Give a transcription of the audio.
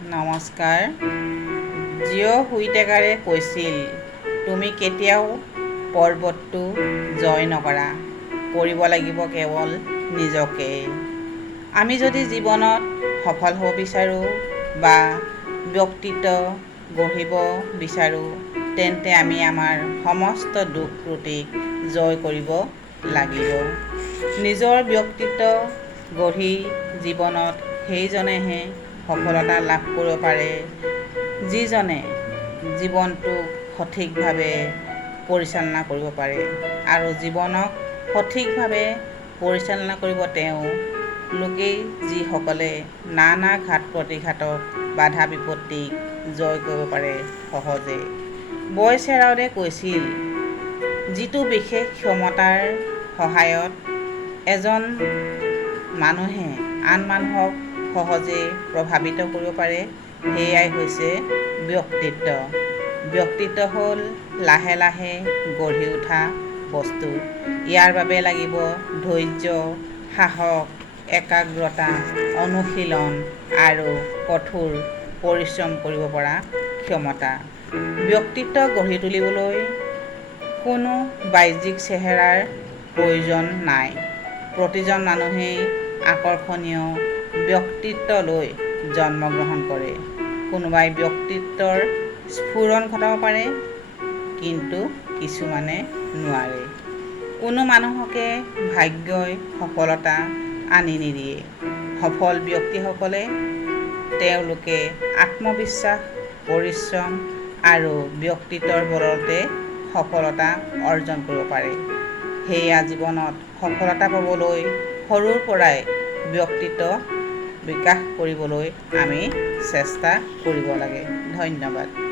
নমস্কাৰ। জিঅ' হুইটেকাৰে কৈছিল, তুমি কেতিয়াও পৰ্বতটো জয় নকৰা, কৰিব লাগিব কেৱল নিজকে। আমি যদি জীৱনত সফল হ'ব বিচাৰোঁ বা ব্যক্তিত্ব গঢ়িব বিচাৰোঁ, তেন্তে আমি আমাৰ সমস্ত দুখ ত্ৰুটিক জয় কৰিব লাগিব। নিজৰ ব্যক্তিত্ব গঢ়ি জীৱনত সেইজনেহে সফলতা লাভ কৰিব পাৰে, যিজনে জীৱনটোক সঠিকভাৱে পৰিচালনা কৰিব পাৰে। আৰু জীৱনক সঠিকভাৱে পৰিচালনা কৰিব তেওঁ লোকেই, যিসকলে নানা ঘাত প্ৰতিঘাতক বাধা বিপত্তিক জয় কৰিব পাৰে সহজে। বয়ছ হেৰাল্ডে কৈছিল, যিটো বিশেষ ক্ষমতাৰ সহায়ত এজন মানুহে আন মানুহক সহজে প্ৰভাৱিত কৰিব পাৰে, সেয়াই হৈছে ব্যক্তিত্ব। ব্যক্তিত্ব হ'ল লাহে লাহে গঢ়ি উঠা বস্তু। ইয়াৰ বাবে লাগিব ধৈৰ্য, সাহস, একাগ্ৰতা, অনুশীলন আৰু কঠোৰ পৰিশ্ৰম কৰিব পৰা ক্ষমতা। ব্যক্তিত্ব গঢ়ি তুলিবলৈ কোনো বাহ্যিক চেহেৰাৰ প্ৰয়োজন নাই। প্ৰতিজন মানুহেই আকৰ্ষণীয় ব্যক্তিত্ব লৈ জন্মগ্ৰহণ কৰে। কোনোবাই ব্যক্তিত্বৰ স্ফুৰণ ঘটাব পাৰে, কিন্তু কিছুমানে নোৱাৰে। কোনো মানুহকে ভাগ্যই সফলতা আনি নিদিয়ে। সফল ব্যক্তিসকলে তেওঁলোকে আত্মবিশ্বাস, পৰিশ্ৰম আৰু ব্যক্তিত্বৰ বলতে সফলতা অৰ্জন কৰিব পাৰে। সেয়া জীৱনত সফলতা পাবলৈ সৰুৰ পৰাই ব্যক্তিত্ব বিকাশ কৰিবলৈ আমি চেষ্টা কৰিব লাগে। ধন্যবাদ।